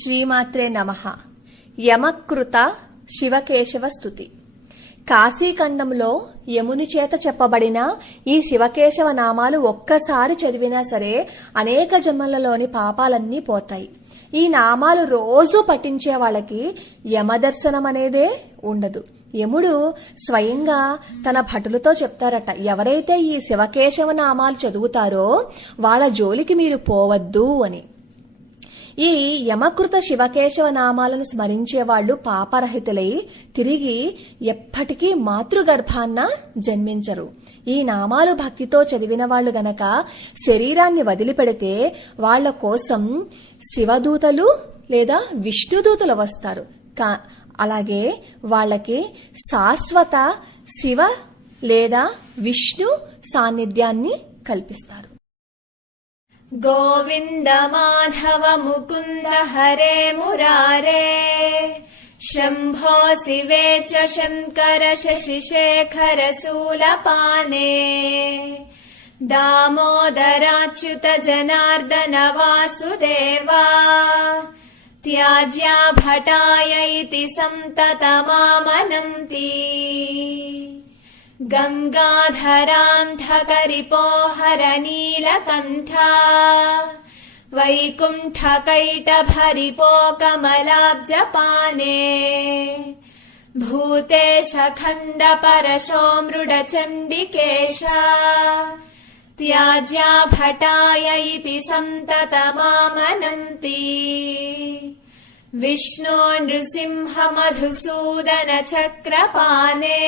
శ్రీమాత్రే నమః. యమకృత శివకేశవ స్తుతి. కాశీఖండంలో యముని చేత చెప్పబడిన ఈ శివకేశవ నామాలు ఒక్కసారి చదివినా సరే అనేక జన్మలలోని పాపాలన్నీ పోతాయి. ఈ నామాలు రోజు పఠించే వాళ్ళకి యమదర్శనం అనేదే ఉండదు. యముడు స్వయంగా తన భటులతో చెప్తారట, ఎవరైతే ఈ శివకేశవ నామాలు చదువుతారో వాళ్ళ జోలికి మీరు పోవద్దు అని. ఈ యమకృత శివకేశవ నామాలను స్మరించే వాళ్ళు పాపరహితులై తిరిగి ఎప్పటికీ మాతృగర్భాన్న జన్మించరు. ఈ నామాలు భక్తితో చదివిన వాళ్ళు గనక శరీరాన్ని వదిలిపెడితే వాళ్ల కోసం శివదూతలు లేదా విష్ణుదూతలు వస్తారు. అలాగే వాళ్ళకి శాశ్వత శివ లేదా విష్ణు సాన్నిధ్యాన్ని కల్పిస్తారు. గోవింద మాధవ ముకుంద హరే మురారే, శంభో శివే చ శంకర శశిశేఖర శూలపానే, దామోదరాచ్యుత జనార్దన వాసుదేవా, త్యాజ్యా భటాయ ఇతి సంతతమామనంతి, గంగాధరాంధకరిపోహర నీలకంఠా, వైకుంఠకైటభరిపో కమలాబ్జపానే, భూతేశ ఖండ పరశో మృడ చండికేశా, త్యాజ్యా భటాయ ఇతి సంతతమామనంతి, విష్ణో నృసింహ మధుసూదన చక్రపానే,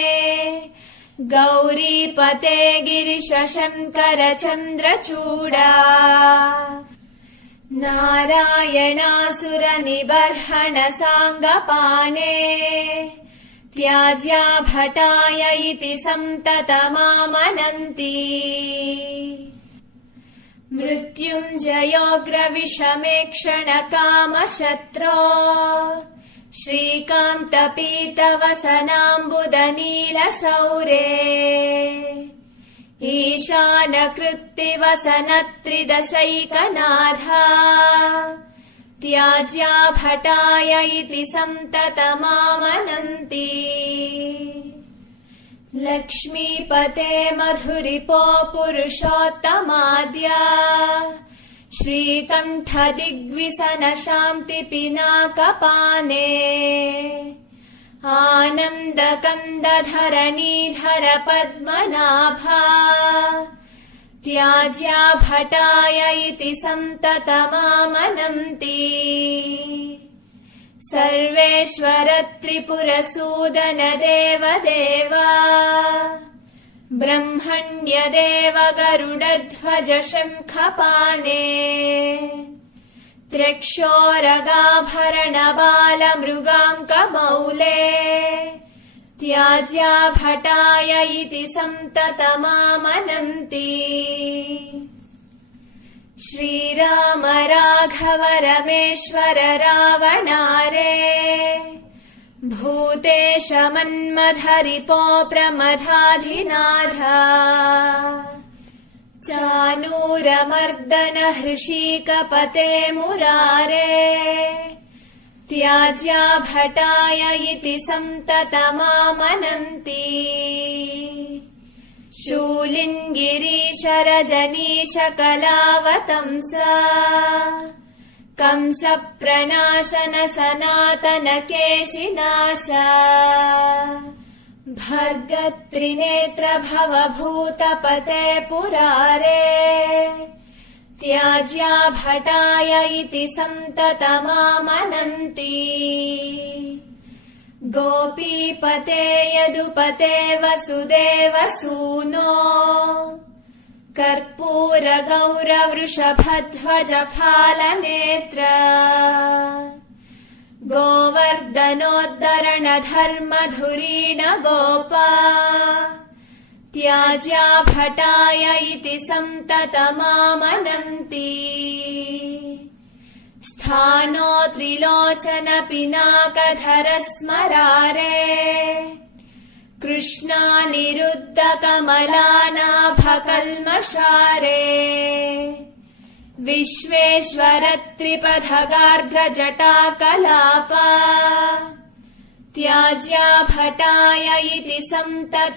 గౌరీపతే గిరిశ శంకర చంద్రచూడా, నారాయణాసుర నిబర్హణ సాంగపానే, త్యాజ్యా భటాయ ఇతి సంతతమామనంతి, మృత్యుంజయోగ్ర విషమేక్షణ కామశత్రో, శ్రీకాంత పీతవసనాంబుద నీల శౌరే, ఈశాన కృత్తివసన త్రిదశైకనాథా, త్యాజ్యా భటాయ ఇతి సంతతమామనంతి, లక్ష్మీపతే మధురిపో పురుషోత్తమాద్యా, శ్రీకంఠ దిగ్విసన శాంతి పినాకపానే, ఆనంద కందధరణీధర పద్మనాభా, త్యాజ్యా భటాయ ఇతి సంతతమామనంతి, సర్వేశ్వర త్రిపురసూదన దేవదేవా, బ్రహ్మణ్యదేవ గరుడధ్వజ శంఖపానే, త్ర్యక్షోరగాభరణ బాల మృగాంకమౌలే, త్యాజ్యా భటాయ ఇతి సంతతమామనంతి, శ్రీరామ రాఘవ రమేశ్వర రావణారే, భూతేశ మన్మథరిపో ప్రమథాధినాథా, చానూరమర్దన హృషీకపతే మురారే, త్యాజ్యా భటాయ ఇతి సంతతమామనంతి, శూలిన్గిరీశ రజనీశ కళావతంసా, కంస ప్రణాశన సనాతన కేశినాశా, భర్గత్రినేత్ర భవభూతపతే పురారే, త్యాజ్యా భటాయ ఇతి సంతతమామనంతి, గోపీపతే యదుపతే వసుదేవ సూనో, కర్పూర గౌర వృషభధ్వజ ఫాలనేత్ర, గోవర్ధనోద్ధరణ ధర్మధురీణ గోపా, త్యాజ్యా భటాయ ఇతి సంతతమామనంతి, స్థానో త్రిలోచన పినాకధర స్మరారే, కృష్ణానిరుద్ధ కమలానాభ కల్మషారే, विश्वेश्वरत्रिपथगार्ध्रजटाकलापा त्याज्या भटाय इति सन्ततमामनन्ति